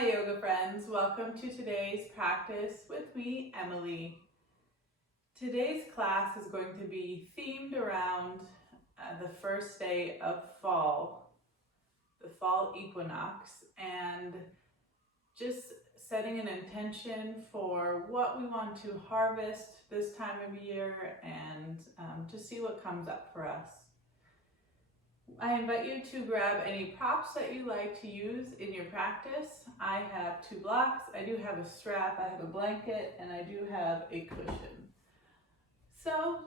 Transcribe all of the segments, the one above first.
my yoga friends. Welcome to today's practice with me, Emily. Today's class is going to be themed around the first day of fall, the fall equinox, and just setting an intention for what we want to harvest this time of year and to see what comes up for us. I invite you to grab any props that you like to use in your practice. I have 2 blocks, I do have a strap, I have a blanket, and I do have a cushion. So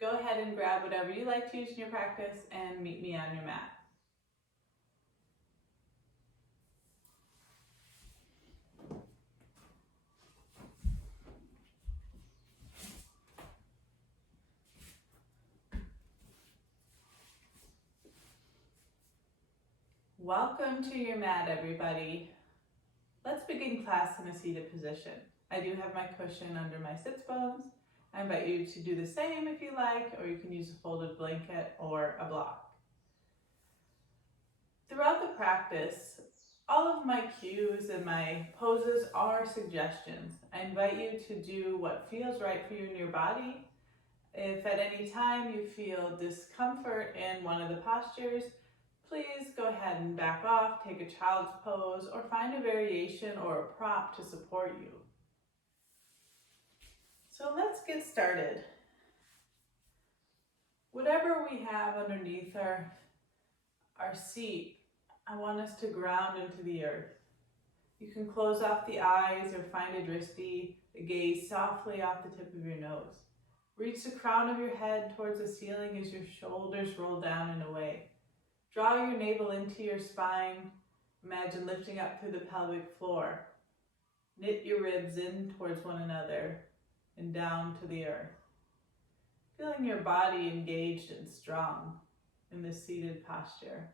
go ahead and grab whatever you like to use in your practice and meet me on your mat. Welcome to your mat, everybody. Let's begin class in a seated position. I do have my cushion under my sits bones. I invite you to do the same if you like, or you can use a folded blanket or a block. Throughout the practice, all of my cues and my poses are suggestions. I invite you to do what feels right for you in your body. If at any time you feel discomfort in one of the postures, please go ahead and back off, take a child's pose, or find a variation or a prop to support you. So let's get started. Whatever we have underneath our seat, I want us to ground into the earth. You can close off the eyes or find a drishti, the gaze softly off the tip of your nose. Reach the crown of your head towards the ceiling as your shoulders roll down and away. Draw your navel into your spine. Imagine lifting up through the pelvic floor. Knit your ribs in towards one another and down to the earth. Feeling your body engaged and strong in this seated posture.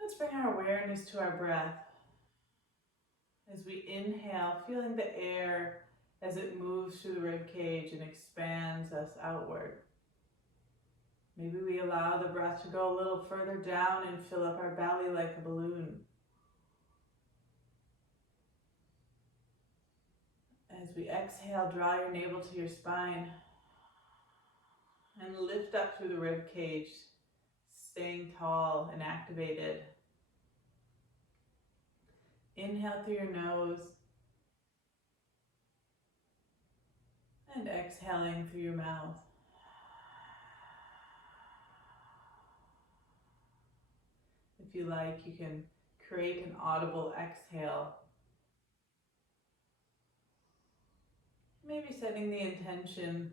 Let's bring our awareness to our breath. As we inhale, feeling the air as it moves through the rib cage and expands us outward. Maybe we allow the breath to go a little further down and fill up our belly like a balloon. As we exhale, draw your navel to your spine and lift up through the rib cage, staying tall and activated. Inhale through your nose and exhaling through your mouth. If you like, you can create an audible exhale. Maybe setting the intention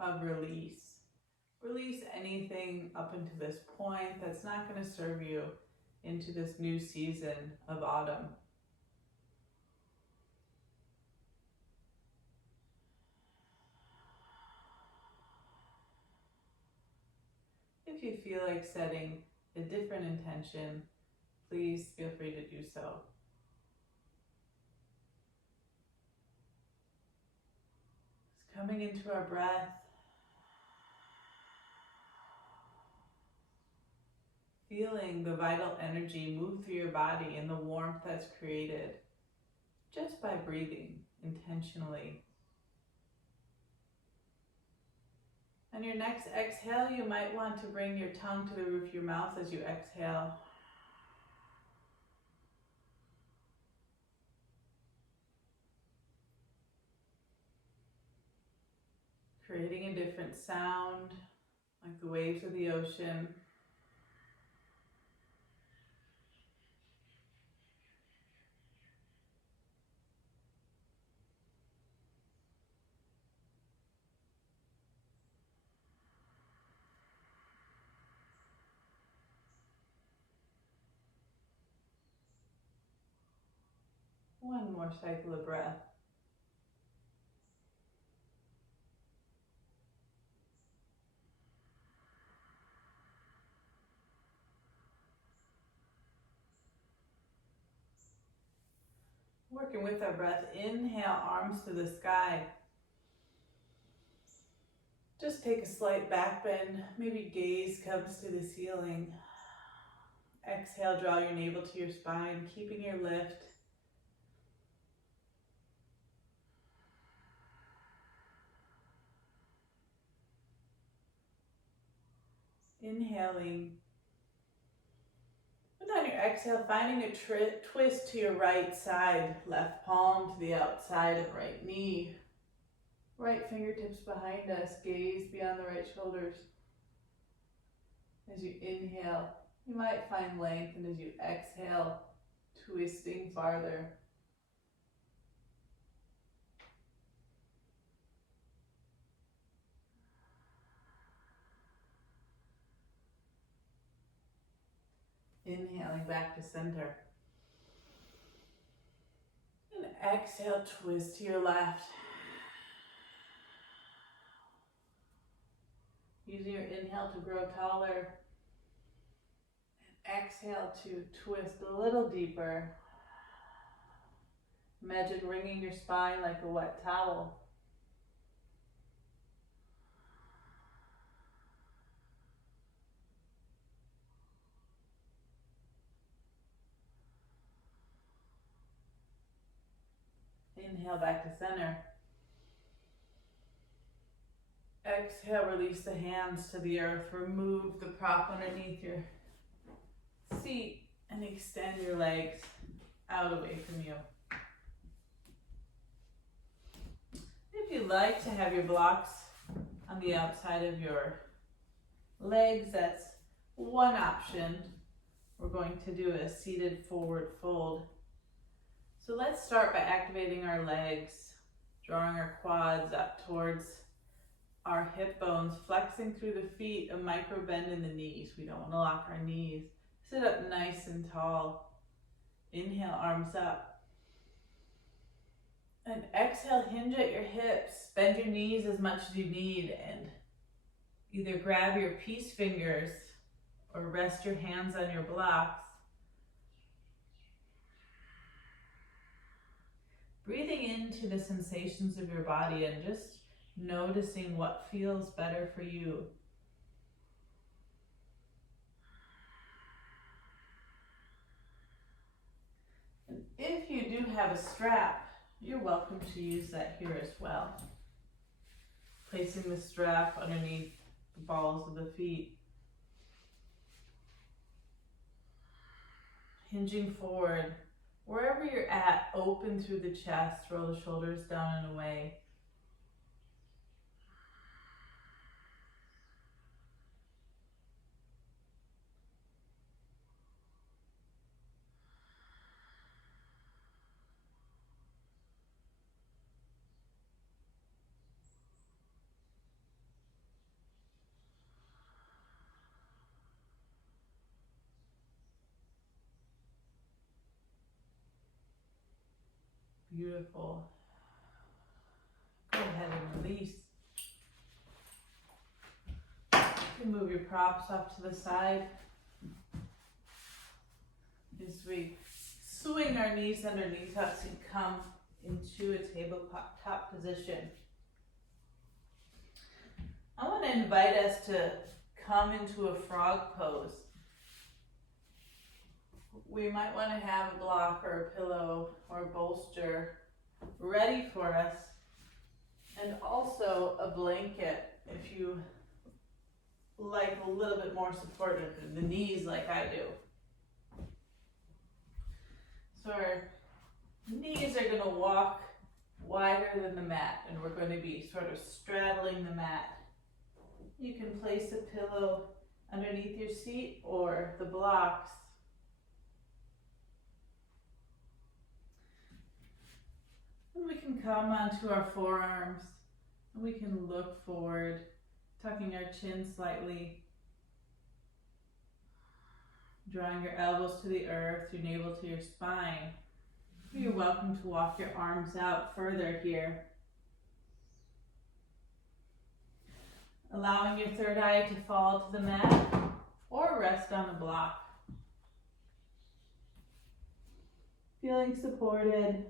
of release. Release anything up until this point that's not going to serve you into this new season of autumn. If you feel like setting a different intention, please feel free to do so. Just coming into our breath, feeling the vital energy move through your body and the warmth that's created just by breathing intentionally. On your next exhale, you might want to bring your tongue to the roof of your mouth as you exhale. Creating a different sound, like the waves of the ocean. One more cycle of breath. Working with our breath, inhale, arms to the sky. Just take a slight back bend, maybe gaze comes to the ceiling. Exhale, draw your navel to your spine, keeping your lift. Inhaling. And on your exhale, finding a twist to your right side, left palm to the outside of right knee. Right fingertips behind us, gaze beyond the right shoulders. As you inhale, you might find length, and as you exhale, twisting farther. Inhaling back to center. And exhale, twist to your left. Using your inhale to grow taller. And exhale to twist a little deeper. Imagine wringing your spine like a wet towel. Inhale back to center. Exhale, release the hands to the earth. Remove the prop underneath your seat and extend your legs out away from you. If you like to have your blocks on the outside of your legs, that's one option. We're going to do a seated forward fold. So let's start by activating our legs, drawing our quads up towards our hip bones, flexing through the feet, a micro bend in the knees. We don't want to lock our knees. Sit up nice and tall. Inhale, arms up. And exhale, hinge at your hips. Bend your knees as much as you need and either grab your peace fingers or rest your hands on your blocks. Breathing into the sensations of your body and just noticing what feels better for you. And if you do have a strap, you're welcome to use that here as well. Placing the strap underneath the balls of the feet. Hinging forward. Wherever you're at, open through the chest, roll the shoulders down and away. Beautiful. Go ahead and release. You can move your props off to the side as we swing our knees underneath us and come into a tabletop position. I want to invite us to come into a frog pose. We might want to have a block or a pillow or a bolster ready for us, and also a blanket if you like a little bit more support in the knees like I do. So our knees are going to walk wider than the mat, and we're going to be sort of straddling the mat. You can place a pillow underneath your seat or the blocks. And we can come onto our forearms, and we can look forward, tucking our chin slightly, drawing your elbows to the earth, your navel to your spine. You're welcome to walk your arms out further here. Allowing your third eye to fall to the mat or rest on a block. Feeling supported.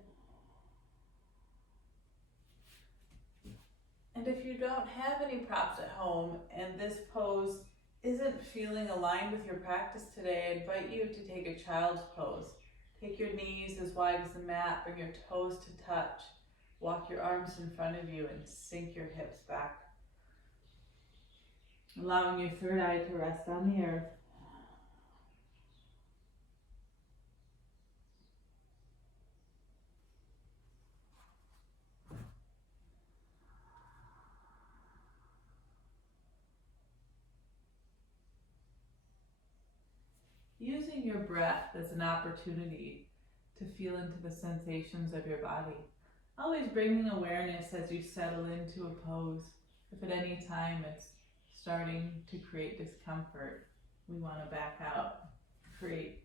And if you don't have any props at home and this pose isn't feeling aligned with your practice today, I invite you to take a child's pose. Take your knees as wide as the mat, bring your toes to touch. Walk your arms in front of you and sink your hips back. Allowing your third eye to rest on the earth. Using your breath as an opportunity to feel into the sensations of your body. Always bringing awareness as you settle into a pose. If at any time it's starting to create discomfort, we want to back out, create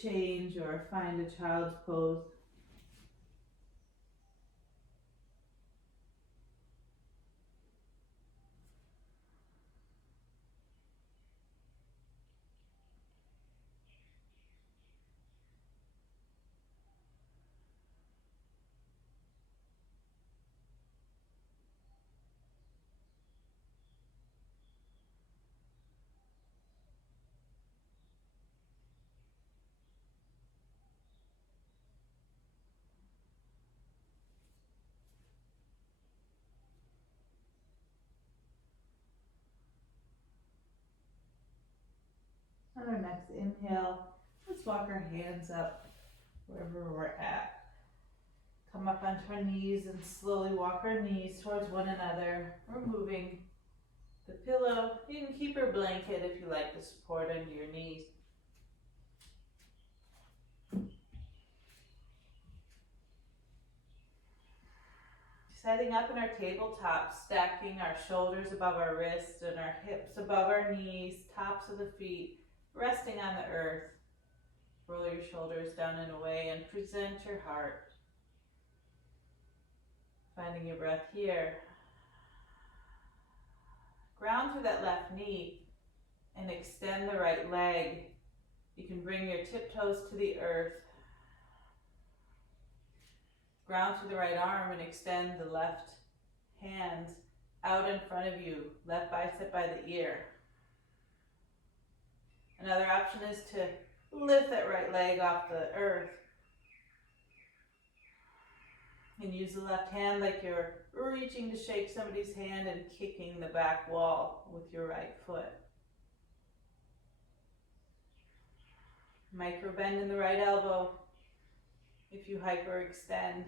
change, or find a child's pose. On our next inhale, let's walk our hands up wherever we're at. Come up onto our knees and slowly walk our knees towards one another, removing the pillow. You can keep your blanket if you like the support under your knees. Setting up in our tabletop, stacking our shoulders above our wrists and our hips above our knees, tops of the feet, resting on the earth. Roll your shoulders down and away and present your heart. Finding your breath here. Ground through that left knee and extend the right leg. You can bring your tiptoes to the earth. Ground through the right arm and extend the left hand out in front of you, left bicep by the ear. Another option is to lift that right leg off the earth and use the left hand like you're reaching to shake somebody's hand and kicking the back wall with your right foot. Micro bend in the right elbow if you hyperextend.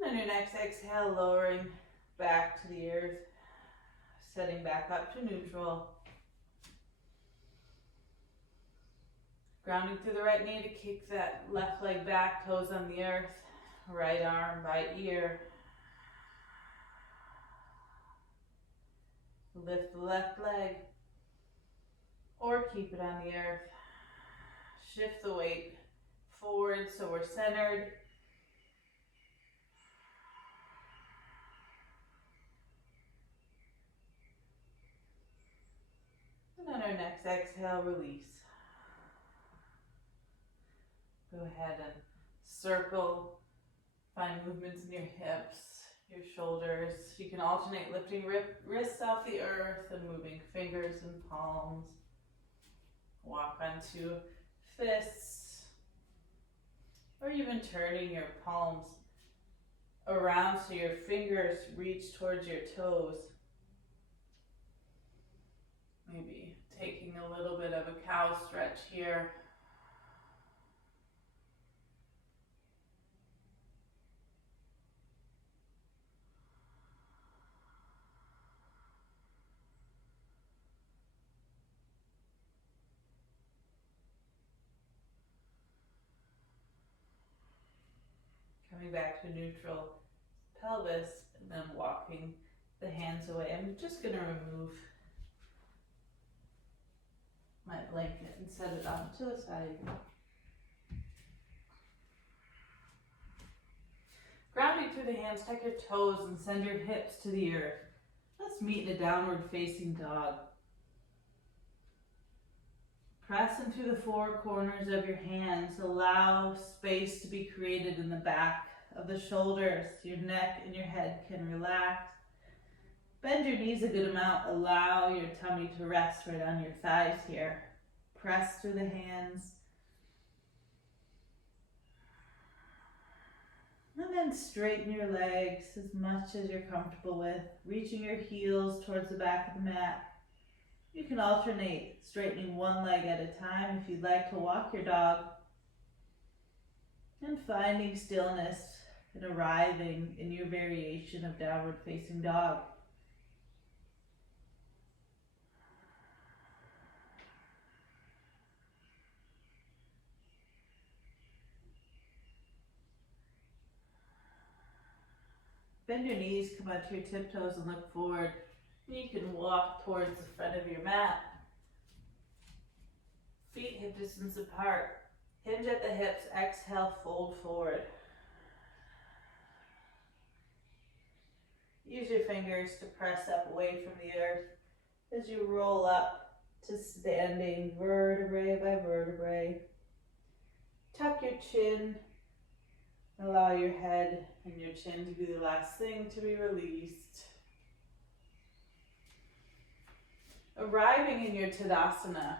And on your next exhale, lowering back to the earth, setting back up to neutral. Grounding through the right knee to kick that left leg back, toes on the earth, right arm by ear. Lift the left leg or keep it on the earth. Shift the weight forward so we're centered. And on our next exhale, release. Go ahead and circle. Find movements in your hips, your shoulders. You can alternate lifting wrists off the earth and moving fingers and palms. Walk onto fists, or even turning your palms around so your fingers reach towards your toes. Maybe taking a little bit of a cow stretch here. Coming back to neutral pelvis and then walking the hands away. I'm just going to remove my blanket and set it off to the side. Grounding through the hands, tuck your toes and send your hips to the earth. Let's meet in a downward facing dog. Press into the four corners of your hands. Allow space to be created in the back of the shoulders. Your neck and your head can relax. Bend your knees a good amount. Allow your tummy to rest right on your thighs here. Press through the hands. And then straighten your legs as much as you're comfortable with, reaching your heels towards the back of the mat. You can alternate, straightening one leg at a time if you'd like to walk your dog. And finding stillness and arriving in your variation of downward facing dog. Bend your knees, come onto your tiptoes and look forward. You can walk towards the front of your mat. Feet hip distance apart. Hinge at the hips, exhale, fold forward. Use your fingers to press up away from the earth as you roll up to standing vertebrae by vertebrae. Tuck your chin. Allow your head and your chin to be the last thing to be released. Arriving in your Tadasana.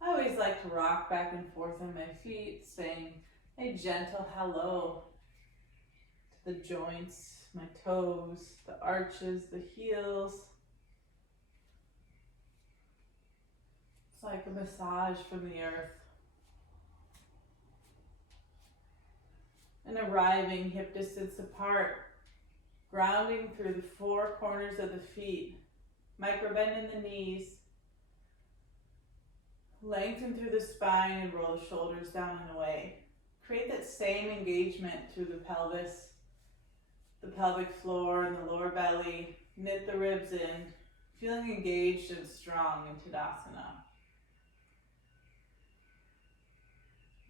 I always like to rock back and forth on my feet, saying a gentle hello to the joints, my toes, the arches, the heels. It's like a massage from the earth. And arriving hip distance apart, grounding through the four corners of the feet. Micro bend in the knees. Lengthen through the spine and roll the shoulders down and away. Create that same engagement through the pelvis, the pelvic floor and the lower belly. Knit the ribs in, feeling engaged and strong in Tadasana.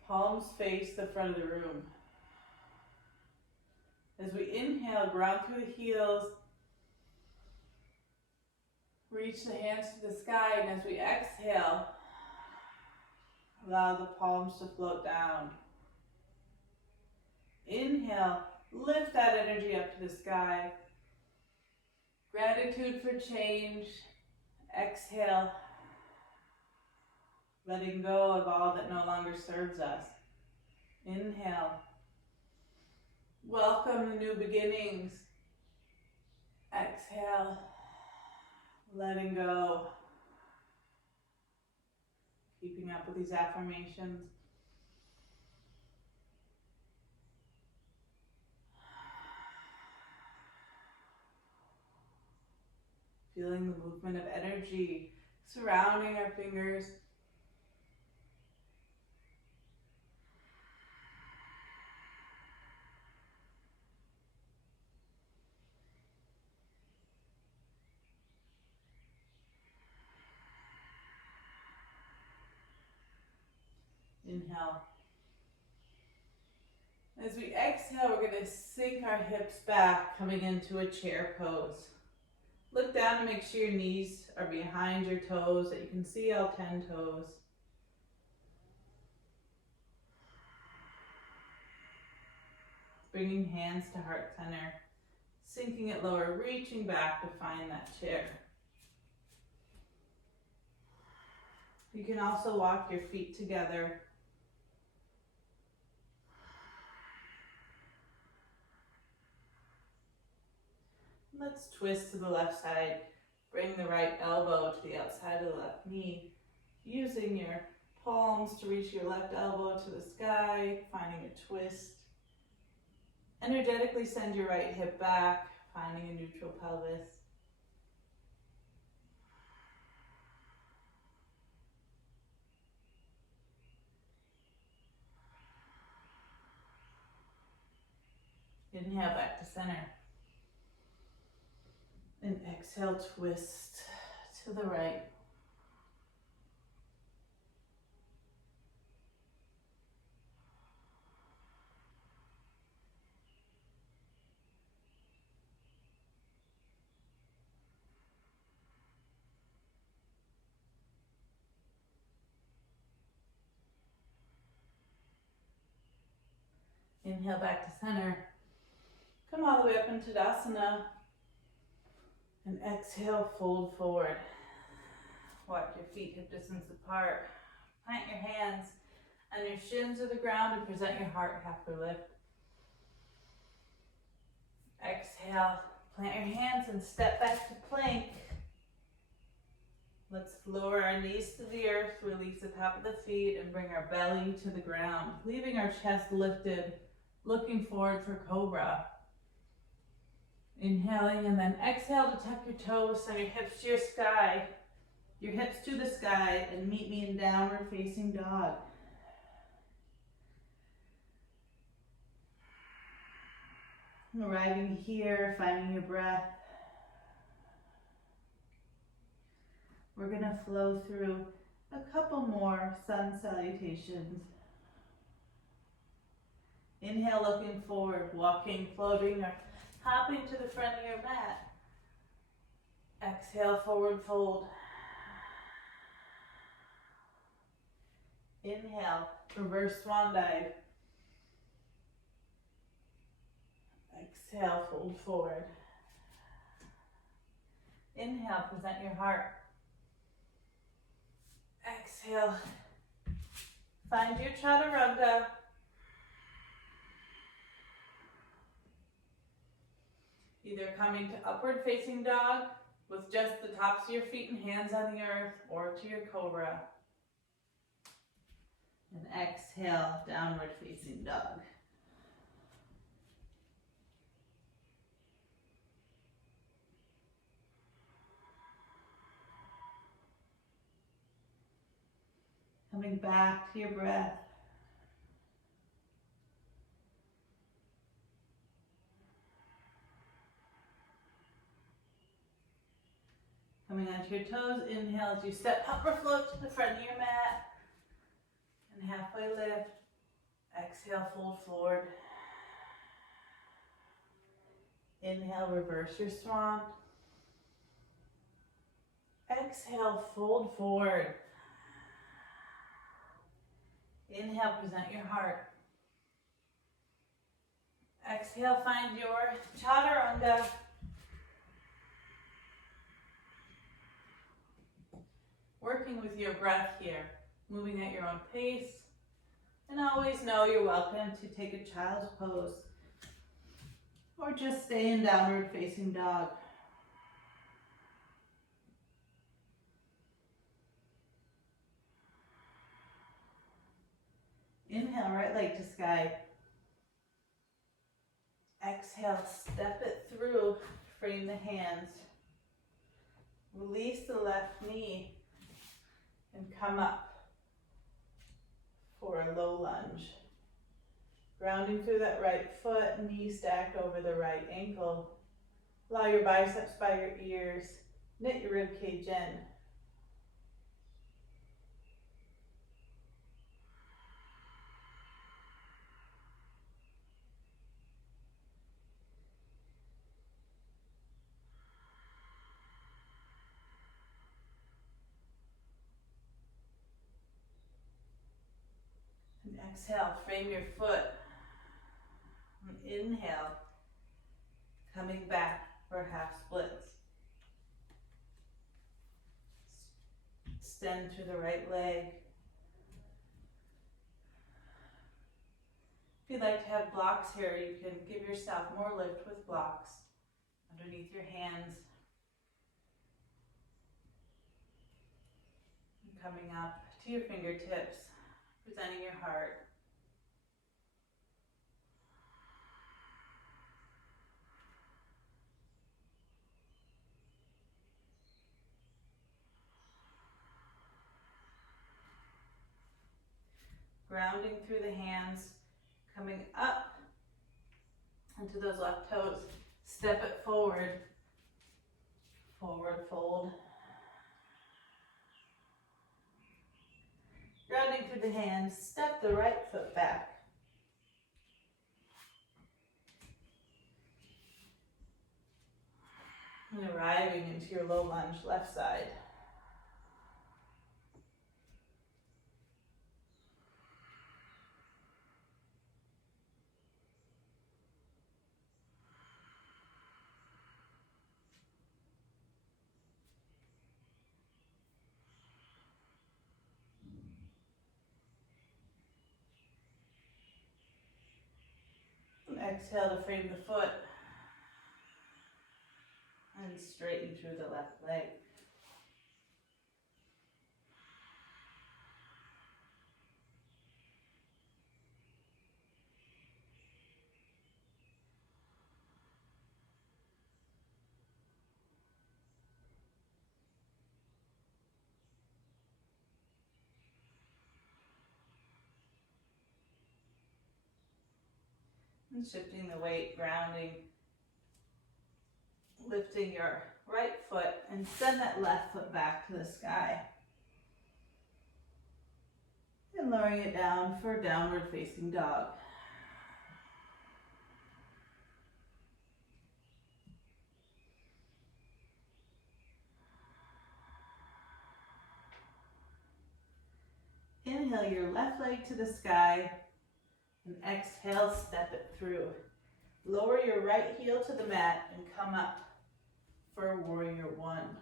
Palms face the front of the room. As we inhale, ground through the heels. Reach the hands to the sky, and as we exhale, allow the palms to float down. Inhale, lift that energy up to the sky. Gratitude for change. Exhale, letting go of all that no longer serves us. Inhale, welcome the new beginnings. Exhale, letting go. Keeping up with these affirmations. Feeling the movement of energy surrounding our fingers. Inhale. As we exhale, we're going to sink our hips back, coming into a chair pose. Look down to make sure your knees are behind your toes, that you can see all 10 toes. Bringing hands to heart center, sinking it lower, reaching back to find that chair. You can also walk your feet together. Let's twist to the left side. Bring the right elbow to the outside of the left knee. Using your palms to reach your left elbow to the sky, finding a twist. Energetically send your right hip back, finding a neutral pelvis. Inhale back to center. And exhale, twist to the right. Inhale back to center. Come all the way up into Tadasana. And exhale, fold forward. Walk your feet hip distance apart. Plant your hands on your shins to the ground and present your heart halfway lift. Exhale, plant your hands and step back to plank. Let's lower our knees to the earth, release the top of the feet, and bring our belly to the ground, leaving our chest lifted, looking forward for cobra. Inhaling and then exhale to tuck your toes, send your hips to your hips to the sky, and meet me in downward facing dog. Arriving here, finding your breath. We're going to flow through a couple more sun salutations. Inhale, looking forward, walking, floating, or hopping to the front of your mat. Exhale, forward fold. Inhale, reverse swan dive. Exhale, fold forward. Inhale, present your heart. Exhale, find your chaturanga. Either coming to upward facing dog with just the tops of your feet and hands on the earth, or to your cobra. And exhale, downward facing dog. Coming back to your breath. Coming onto your toes, inhale as you step up or float to the front of your mat. And halfway lift. Exhale, fold forward. Inhale, reverse your swan. Exhale, fold forward. Inhale, present your heart. Exhale, find your chaturanga. Working with your breath here, moving at your own pace. And always know you're welcome to take a child's pose or just stay in downward facing dog. Inhale, right leg to sky. Exhale, step it through, frame the hands. Release the left knee and come up for a low lunge. Grounding through that right foot, knee stacked over the right ankle. Allow your biceps by your ears. Knit your rib cage in. And exhale, frame your foot. And inhale, coming back for half splits. Extend through the right leg. If you'd like to have blocks here, you can give yourself more lift with blocks underneath your hands. And coming up to your fingertips, presenting your heart. Grounding through the hands, coming up into those left toes. Step it forward, forward fold. Grounding through the hands, step the right foot back. And arriving into your low lunge left side. Exhale to frame the foot and straighten through the left leg. And shifting the weight, grounding, lifting your right foot and send that left foot back to the sky. And lowering it down for downward facing dog. Inhale your left leg to the sky and exhale, step it through. Lower your right heel to the mat and come up for warrior one.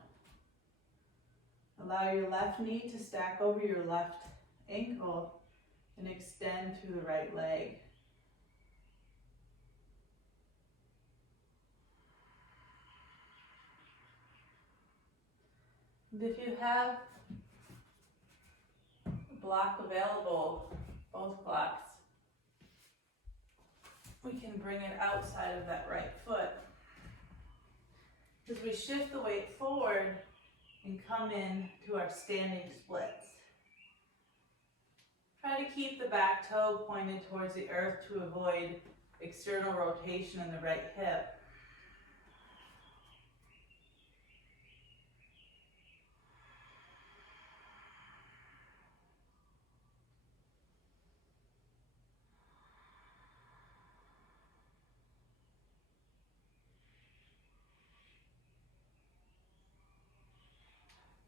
Allow your left knee to stack over your left ankle and extend through the right leg. And if you have a block available, both blocks, we can bring it outside of that right foot. As we shift the weight forward and come in to our standing splits. Try to keep the back toe pointed towards the earth to avoid external rotation in the right hip.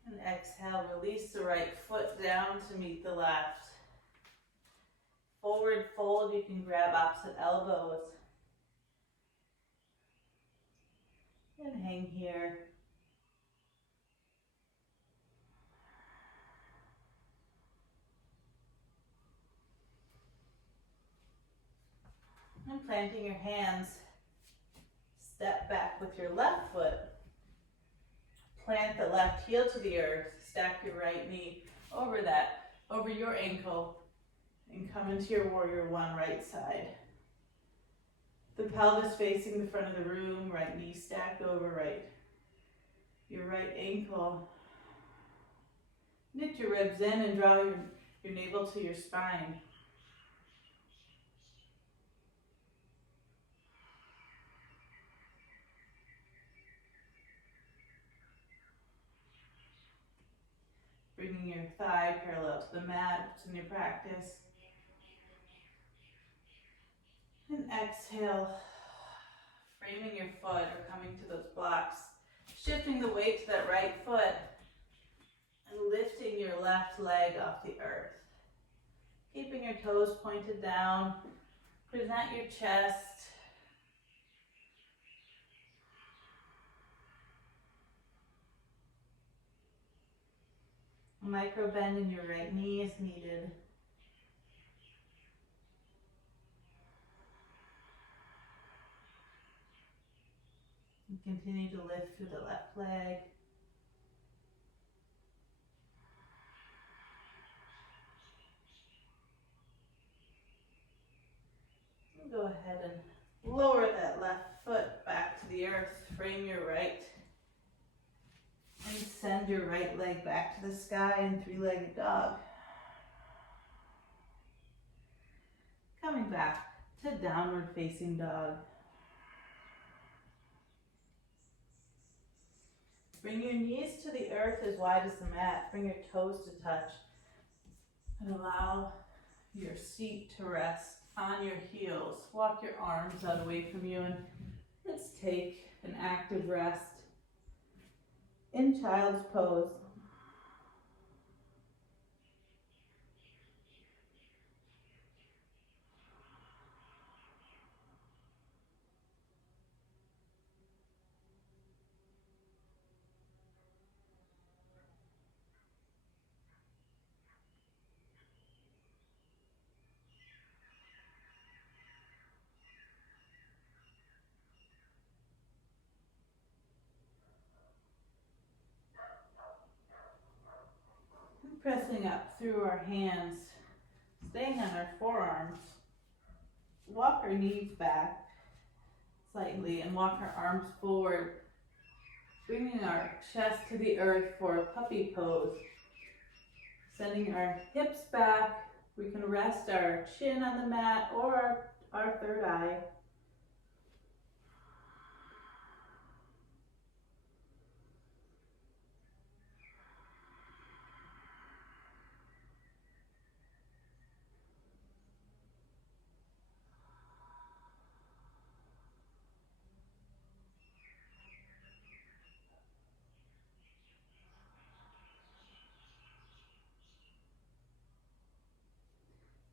And exhale, release the right foot down to meet the left. Forward fold, you can grab opposite elbows. And hang here. And planting your hands, step back with your left foot. Plant the left heel to the earth, stack your right knee over your ankle, and come into your warrior one right side. The pelvis facing the front of the room, right knee stacked over your right ankle. Knit your ribs in and draw your navel to your spine. Bringing your thigh parallel to the mat, it's in your practice. And exhale, framing your foot or coming to those blocks. Shifting the weight to that right foot and lifting your left leg off the earth. Keeping your toes pointed down, present your chest. A micro bend in your right knee is needed. And continue to lift through the left leg. And go ahead and lower that left foot back to the earth. Frame your right. And send your right leg back to the sky in three-legged dog. Coming back to downward facing dog. Bring your knees to the earth as wide as the mat. Bring your toes to touch. And allow your seat to rest on your heels. Walk your arms out away from you and let's take an active rest in child's pose. Pressing up through our hands, staying on our forearms. Walk our knees back slightly and walk our arms forward, bringing our chest to the earth for a puppy pose. Sending our hips back. We can rest our chin on the mat or our third eye.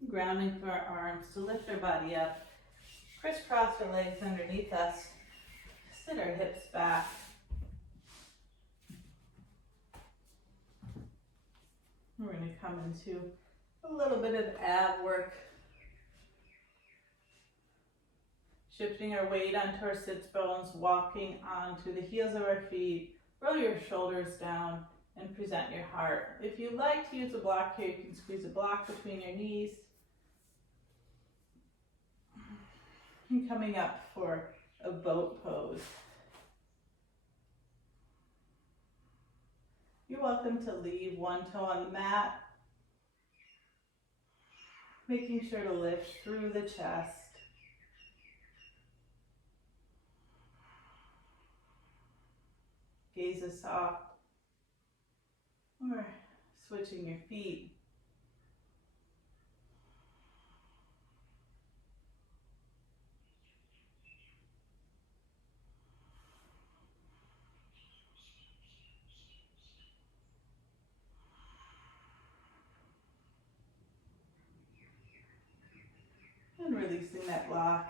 Grounding through our arms to lift our body up. Crisscross our legs underneath us. Sit our hips back. We're going to come into a little bit of ab work. Shifting our weight onto our sits bones, walking onto the heels of our feet. Roll your shoulders down and present your heart. If you'd like to use a block here, you can squeeze a block between your knees. And coming up for a boat pose. You're welcome to leave one toe on the mat, making sure to lift through the chest. Gaze is soft, or switching your feet. And releasing that block,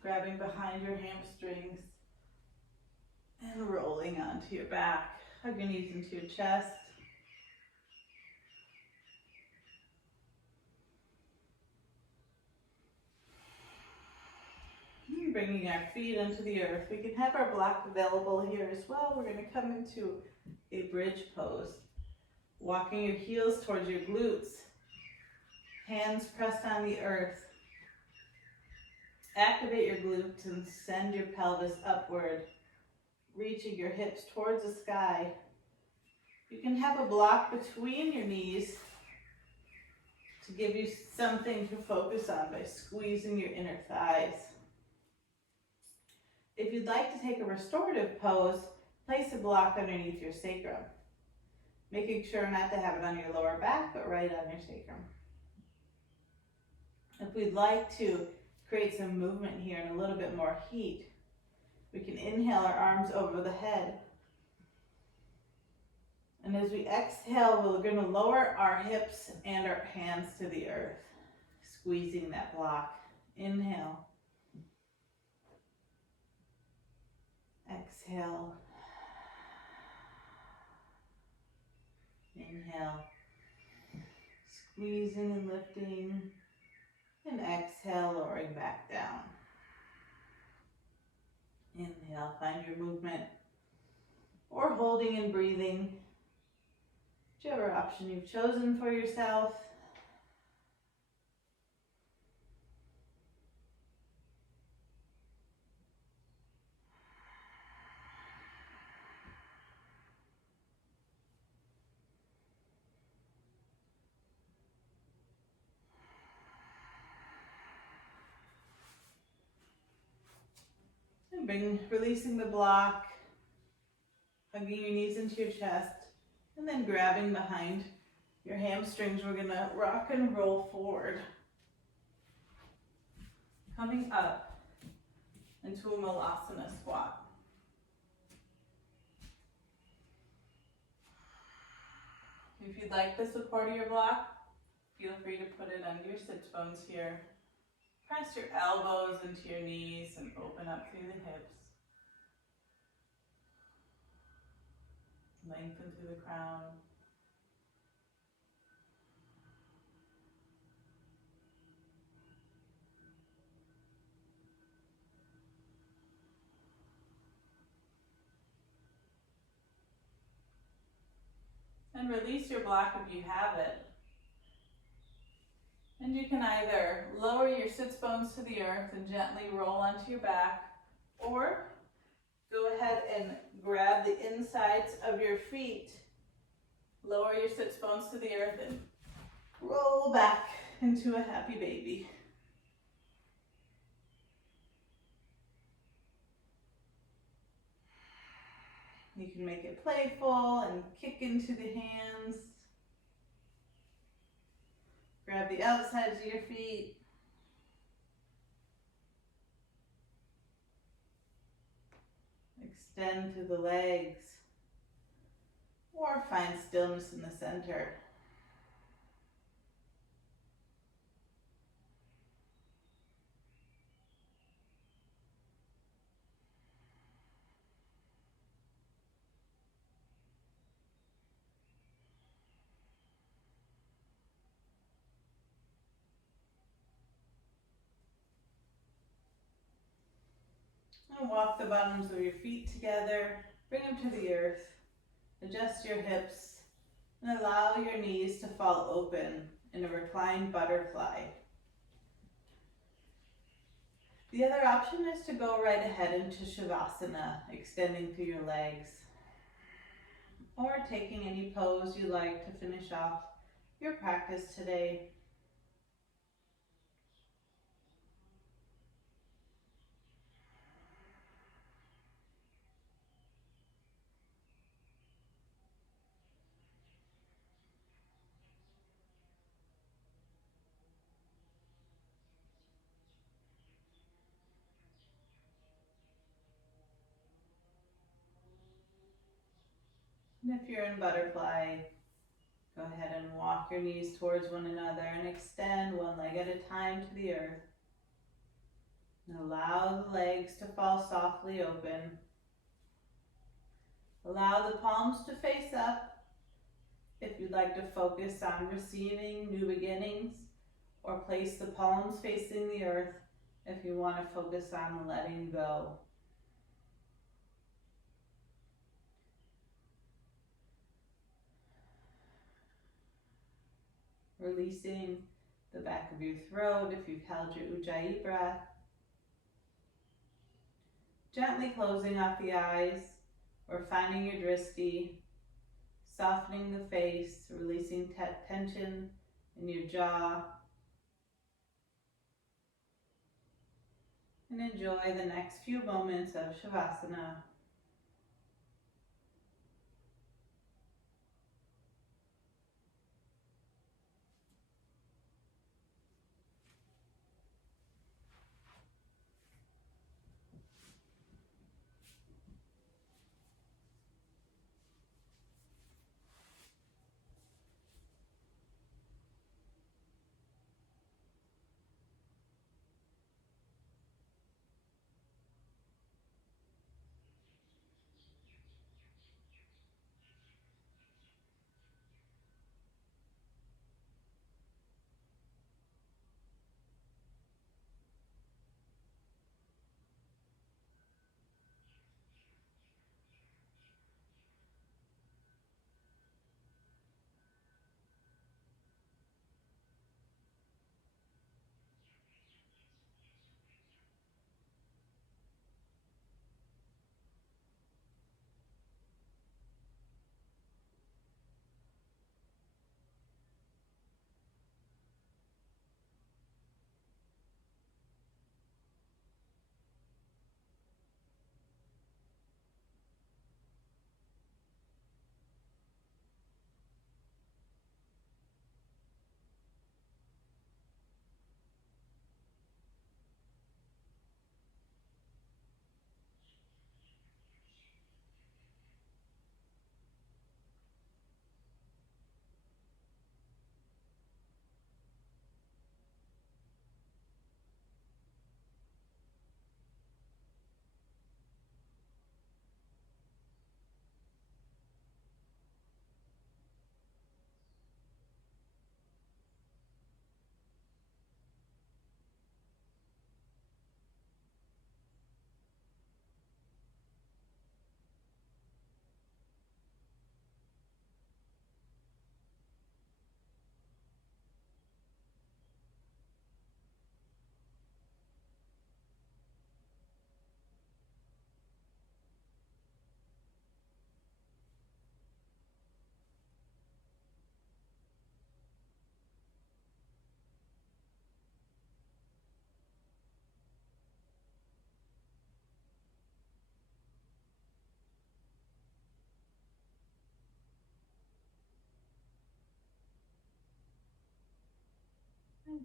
grabbing behind your hamstrings and rolling onto your back. Hug your knees into your chest. And bringing our feet into the earth. We can have our block available here as well. We're going to come into a bridge pose. Walking your heels towards your glutes. Hands pressed on the earth. Activate your glutes and send your pelvis upward, reaching your hips towards the sky. You can have a block between your knees to give you something to focus on by squeezing your inner thighs. If you'd like to take a restorative pose, place a block underneath your sacrum, making sure not to have it on your lower back, but right on your sacrum. If we'd like to create some movement here and a little bit more heat, we can inhale our arms over the head. And as we exhale, we're going to lower our hips and our hands to the earth, squeezing that block. Inhale. Exhale. Inhale. Squeezing and lifting. And exhale, lowering back down. Inhale, find your movement. Or holding and breathing. Whichever option you've chosen for yourself. And releasing the block, hugging your knees into your chest, and then grabbing behind your hamstrings. We're going to rock and roll forward. Coming up into a Malasana squat. If you'd like the support of your block, feel free to put it under your sits bones here. Press your elbows into your knees and open up through the hips. Lengthen through the crown. And release your block if you have it. And you can either lower your sits bones to the earth and gently roll onto your back, or go ahead and grab the insides of your feet, lower your sits bones to the earth, and roll back into a happy baby. You can make it playful and kick into the hands. Grab the outsides of your feet. Extend through the legs. Or find stillness in the center. And walk the bottoms of your feet together. Bring them to the earth. Adjust your hips and allow your knees to fall open in a reclined butterfly. The other option is to go right ahead into Shavasana, extending through your legs, or taking any pose you like to finish off your practice today. And if you're in butterfly, go ahead and walk your knees towards one another and extend one leg at a time to the earth. And allow the legs to fall softly open. Allow the palms to face up if you'd like to focus on receiving new beginnings, or place the palms facing the earth if you want to focus on letting go. Releasing the back of your throat if you've held your Ujjayi breath. Gently closing off the eyes or finding your drishti. Softening the face, releasing tension in your jaw. And enjoy the next few moments of Shavasana.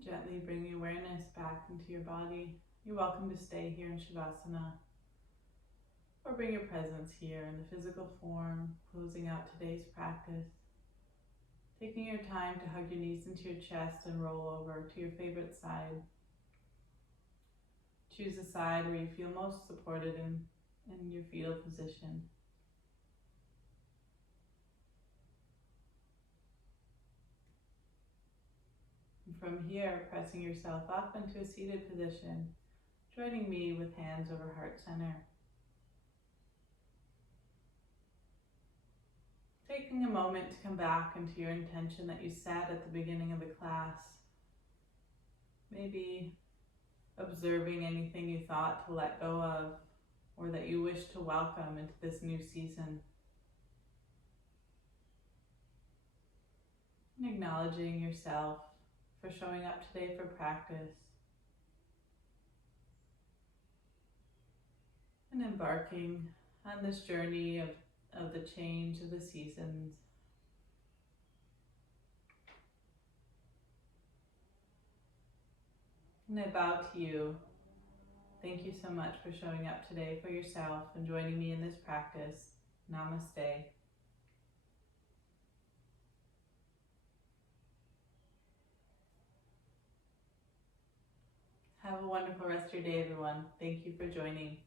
Gently bring your awareness back into your body. You're welcome to stay here in Shavasana, or bring your presence here in the physical form, closing out today's practice. Taking your time to hug your knees into your chest and roll over to your favorite side. Choose a side where you feel most supported in your fetal position. And from here, pressing yourself up into a seated position, joining me with hands over heart center. Taking a moment to come back into your intention that you set at the beginning of the class. Maybe observing anything you thought to let go of or that you wish to welcome into this new season. And acknowledging yourself for showing up today for practice. And embarking on this journey of the change of the seasons. And I bow to you. Thank you so much for showing up today for yourself and joining me in this practice. Namaste. Have a wonderful rest of your day, everyone. Thank you for joining.